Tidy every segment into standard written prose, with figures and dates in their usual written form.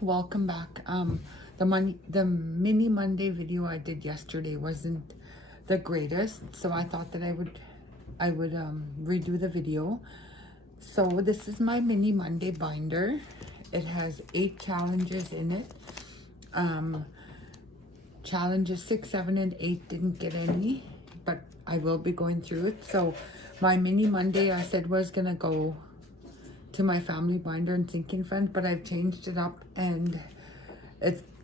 welcome back. The mini Monday video I did yesterday wasn't the greatest, so I thought that I would redo the video. So this is my mini Monday binder. It has 8 challenges in it. Challenges 6, 7, and 8 didn't get any, but I will be going through it. So my mini Monday, I said, was gonna go to my family binder and sinking fund, but I've changed it up, and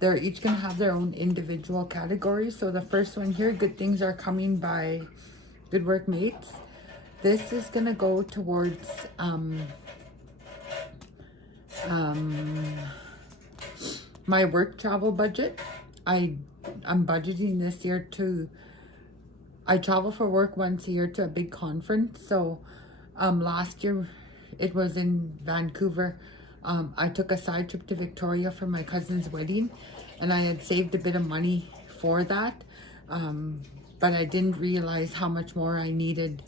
they're each gonna have their own individual categories. So the first one here, good things are coming by good workmates. This is gonna go towards my work travel budget. I'm budgeting this year I travel for work once a year to a big conference. So last year it was in Vancouver. I took a side trip to Victoria for my cousin's wedding, and I had saved a bit of money for that, but I didn't realize how much more I needed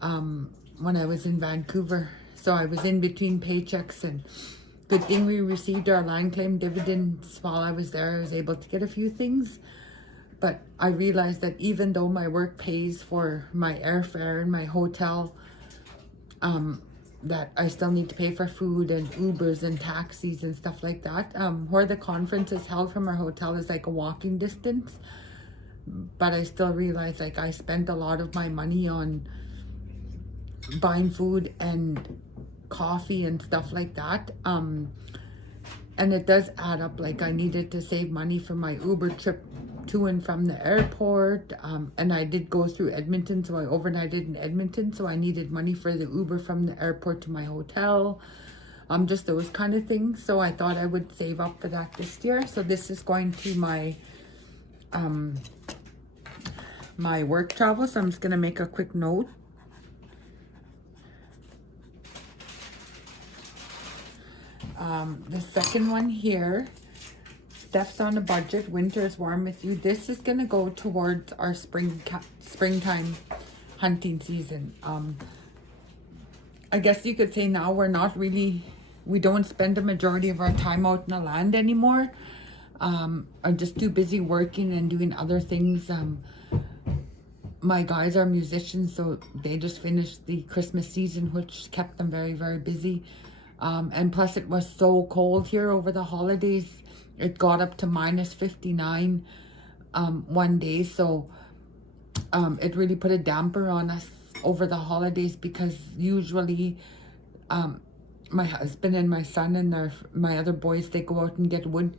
when I was in Vancouver. So I was in between paychecks, and good thing we received our land claim dividends while I was there. I was able to get a few things, but I realized that even though my work pays for my airfare and my hotel, that I still need to pay for food and Ubers and taxis and stuff like that. Where the conference is held from our hotel is like a walking distance, but I still realize like I spent a lot of my money on buying food and coffee and stuff like that, and it does add up. Like I needed to save money for my Uber trip to and from the airport, and I did go through Edmonton, so I overnighted in Edmonton, so I needed money for the Uber from the airport to my hotel, just those kind of things. So I thought I would save up for that this year. So this is going to my my work travel, so I'm just gonna make a quick note. The second one here, Steph's on a budget, winter is warm with you. This is gonna go towards our springtime hunting season. I guess you could say now we don't spend the majority of our time out in the land anymore. I'm just too busy working and doing other things. My guys are musicians, so they just finished the Christmas season, which kept them very, very busy. And plus it was so cold here over the holidays. It got up to -59 one day, so it really put a damper on us over the holidays, because usually my husband and my son and my other boys, they go out and get wood.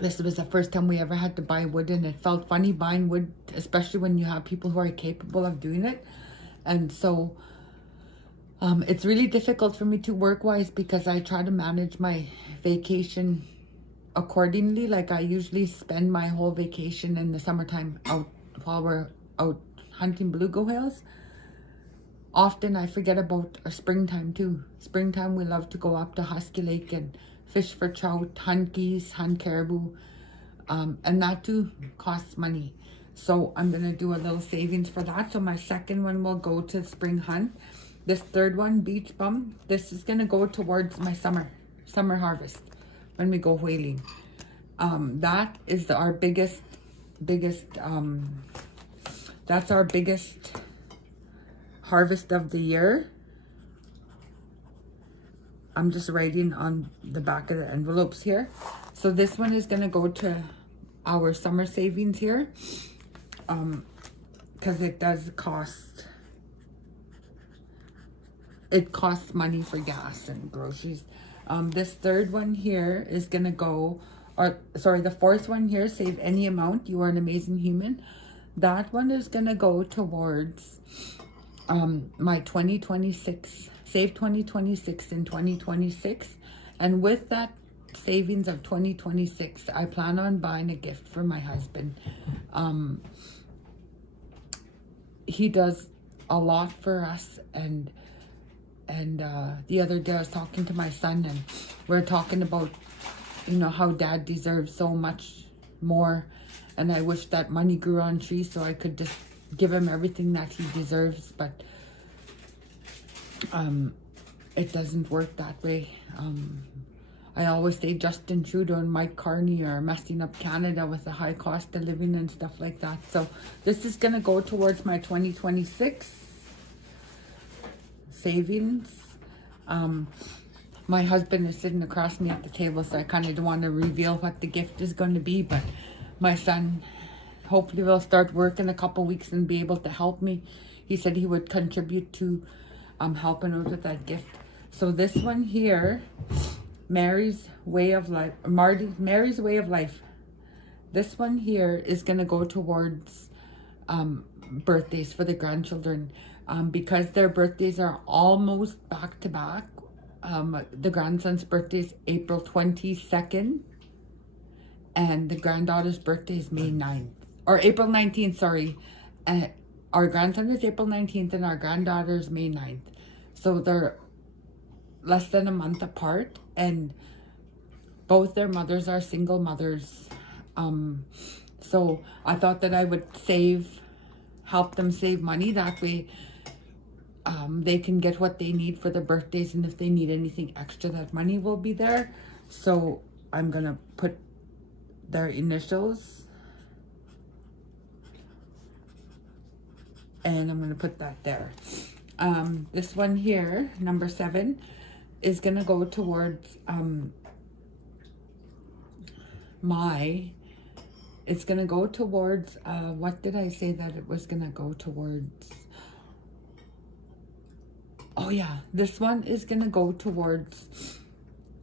This was the first time we ever had to buy wood, and it felt funny buying wood, especially when you have people who are capable of doing it. And so it's really difficult for me to work-wise, because I try to manage my vacation accordingly. Like I usually spend my whole vacation in the summertime out while we're out hunting beluga whales. Often I forget about our springtime too. Springtime we love to go up to Husky Lake and fish for trout, hunt geese, hunt caribou, and that too costs money. So I'm gonna do a little savings for that. So my second one will go to spring hunt. This third one, beach bum, this is gonna go towards my summer harvest when we go whaling. That is our biggest that's our biggest harvest of the year. I'm just writing on the back of the envelopes here. So this one is gonna go to our summer savings here, because it does cost. It costs money for gas and groceries. This third one here is gonna go, or sorry, the fourth one here, save any amount, you are an amazing human. That one is gonna go towards my 2026, save 2026 and 2026. And with that savings of 2026, I plan on buying a gift for my husband. He does a lot for us, and the other day I was talking to my son, and we're talking about, you know, how dad deserves so much more, and I wish that money grew on trees so I could just give him everything that he deserves, but it doesn't work that way. I always say Justin Trudeau and Mike Carney are messing up Canada with the high cost of living and stuff like that. So this is going to go towards my 2026 savings. My husband is sitting across me at the table, so I kind of don't want to reveal what the gift is going to be, but my son hopefully will start work in a couple weeks and be able to help me. He said he would contribute to helping out with that gift. So this one here, Mary's Way of Life, Mary's Way of Life. This one here is going to go towards birthdays for the grandchildren. Because their birthdays are almost back to back. The grandson's birthday is April 22nd. And the granddaughter's birthday is May 9th. Or April 19th, sorry. Our grandson is April 19th and our granddaughter's May 9th. So they're less than a month apart. And both their mothers are single mothers. So I thought that I would help them save money. That way they can get what they need for their birthdays. And if they need anything extra, that money will be there. So I'm going to put their initials. And I'm going to put that there. This one here, number 7, is going to go towards it's going to go towards, what did I say that it was going to go towards? Oh yeah, this one is going to go towards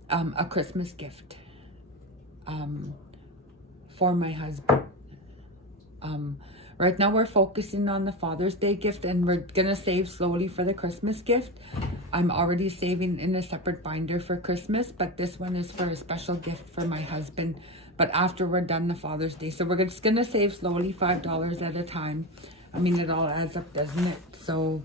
a Christmas gift for my husband. Right now we're focusing on the Father's Day gift, and we're going to save slowly for the Christmas gift. I'm already saving in a separate binder for Christmas, but this one is for a special gift for my husband. But after we're done the Father's Day. So we're just going to save slowly, $5 at a time. I mean, it all adds up, doesn't it? So,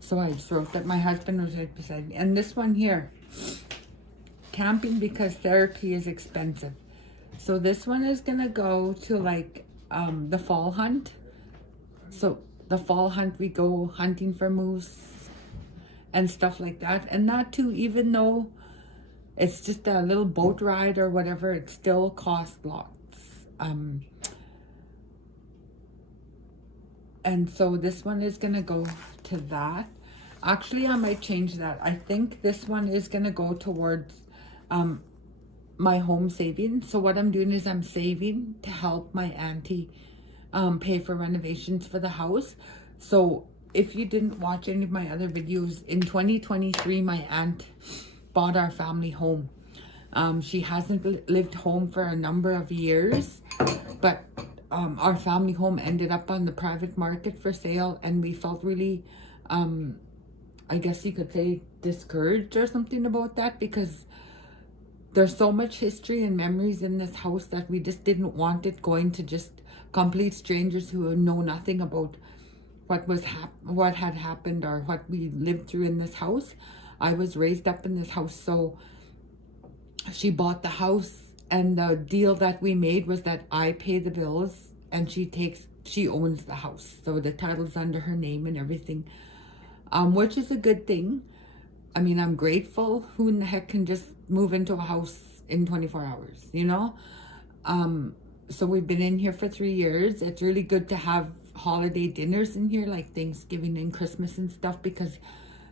so I just wrote that my husband was right beside me. And this one here, camping because therapy is expensive. So this one is going to go to like the fall hunt. So the fall hunt, we go hunting for moose and stuff like that. And that too, even though it's just a little boat ride or whatever, it still costs lots. And so this one is going to go to that. Actually, I might change that. I think this one is going to go towards my home savings. So what I'm doing is I'm saving to help my auntie pay for renovations for the house. So if you didn't watch any of my other videos, in 2023, my aunt bought our family home. She hasn't lived home for a number of years, but our family home ended up on the private market for sale, and we felt really, I guess you could say, discouraged or something about that, because there's so much history and memories in this house that we just didn't want it going to just complete strangers who know nothing about what had happened or what we lived through in this house. I was raised up in this house, so she bought the house, and the deal that we made was that I pay the bills and she owns the house, so the title's under her name and everything, which is a good thing. I mean, I'm grateful. Who in the heck can just move into a house in 24 hours, you know? So we've been in here for 3 years. It's really good to have holiday dinners in here, like Thanksgiving and Christmas and stuff, because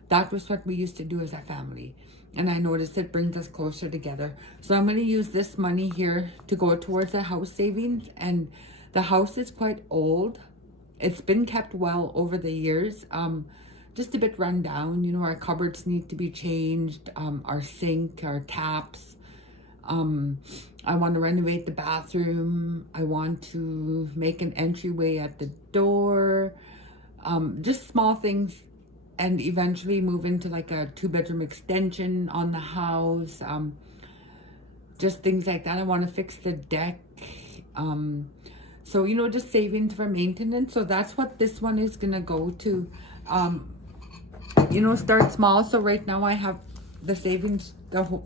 that was what we used to do as a family. And I noticed it brings us closer together. So I'm going to use this money here to go towards the house savings. And the house is quite old. It's been kept well over the years. Just a bit run down. You know, our cupboards need to be changed. Our sink, our taps. I want to renovate the bathroom. I want to make an entryway at the door. Just small things. And eventually move into like a 2-bedroom extension on the house. Just things like that. I want to fix the deck. So, you know, just savings for maintenance. So that's what this one is going to go to. You know, start small. So right now I have the savings.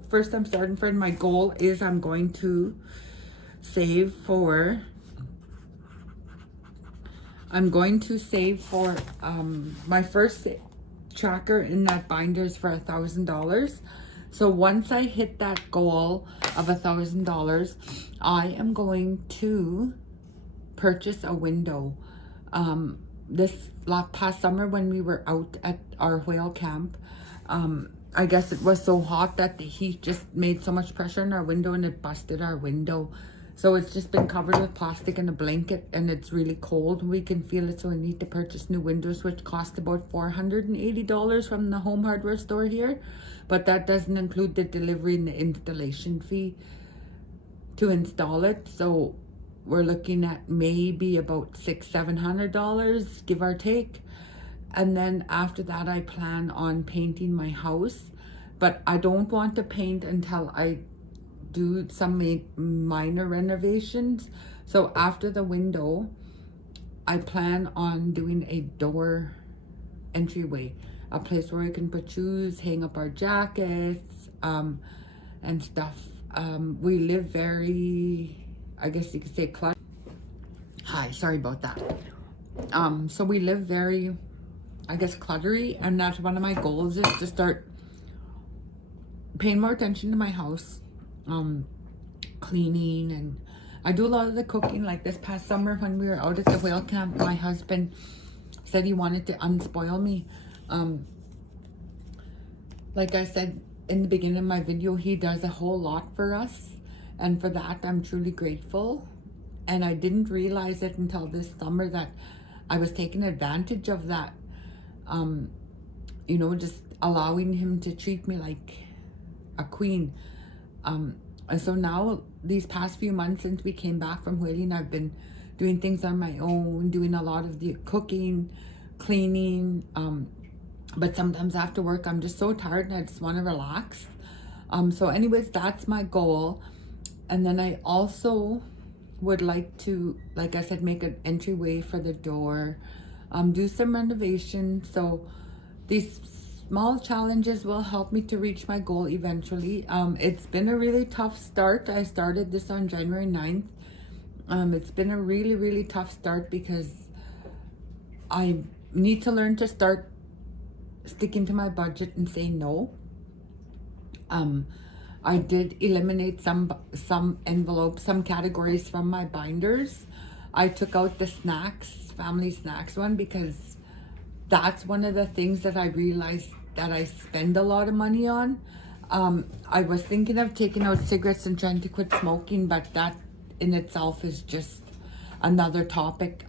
First I'm starting for, my goal is I'm going to save for I'm going to save for my first tracker in that binder is for $1,000. So once I hit that goal of $1,000, I am going to purchase a window. This past summer when we were out at our whale camp, I guess it was so hot that the heat just made so much pressure in our window and it busted our window. So it's just been covered with plastic and a blanket, and it's really cold. We can feel it, so we need to purchase new windows, which cost about $480 from the home hardware store here. But that doesn't include the delivery and the installation fee to install it. So we're looking at maybe about $600-700, give or take. And then after that, I plan on painting my house. But I don't want to paint until I do some minor renovations. So after the window, I plan on doing a door entryway, a place where we can put shoes, hang up our jackets, and stuff. We live very, I guess you could say, cluttered. Hi, sorry about that. So we live very, I guess, cluttery, and that's one of my goals, is to start paying more attention to my house. Cleaning, and I do a lot of the cooking. Like this past summer when we were out at the whale camp, my husband said he wanted to unspoil me. Like I said in the beginning of my video, he does a whole lot for us, and for that I'm truly grateful. And I didn't realize it until this summer that I was taking advantage of that. You know, just allowing him to treat me like a queen. And so now, these past few months since we came back from whaling, I've been doing things on my own, doing a lot of the cooking, cleaning. But sometimes after work, I'm just so tired and I just want to relax. So anyways, that's my goal. And then I also would like to, like I said, make an entryway for the door, do some renovations. So these small challenges will help me to reach my goal eventually. It's been a really tough start. I started this on January 9th. It's been a really, really tough start because I need to learn to start sticking to my budget and say no. I did eliminate some envelopes, some categories from my binders. I took out the snacks, family snacks one, because that's one of the things that I realized that I spend a lot of money on. I was thinking of taking out cigarettes and trying to quit smoking, but that in itself is just another topic.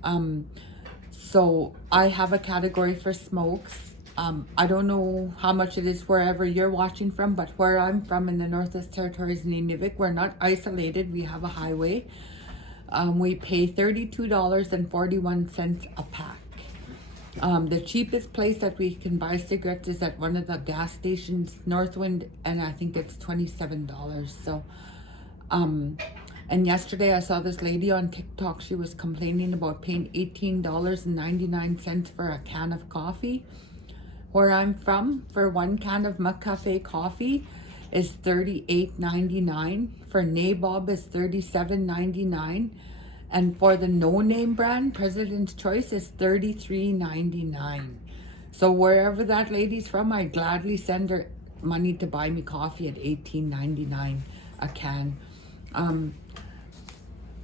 So I have a category for smokes. I don't know how much it is wherever you're watching from, but where I'm from in the Northwest Territories in Nunavik, we're not isolated. We have a highway. We pay $32.41 a pack. The cheapest place that we can buy cigarettes is at one of the gas stations, Northwind, and I think it's $27. So, and yesterday I saw this lady on TikTok. She was complaining about paying $18.99 for a can of coffee. Where I'm from, for one can of McCafe coffee is $38.99. For Nabob is $37.99. And for the no-name brand, President's Choice, is $33.99. So wherever that lady's from, I'd gladly send her money to buy me coffee at $18.99 a can.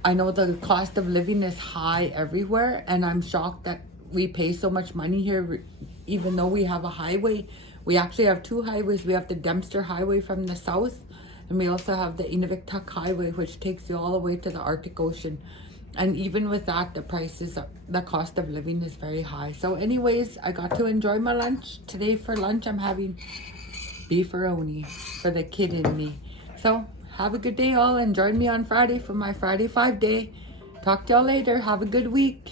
I know the cost of living is high everywhere, and I'm shocked that we pay so much money here, even though we have a highway. We actually have two highways. We have the Dempster Highway from the south, and we also have the Inuvik Highway, which takes you all the way to the Arctic Ocean. And even with that, the cost of living is very high. So anyways, I got to enjoy my lunch. Today for lunch, I'm having beefaroni for the kid in me. So have a good day all, and join me on Friday for my Friday 5 day. Talk to y'all later. Have a good week.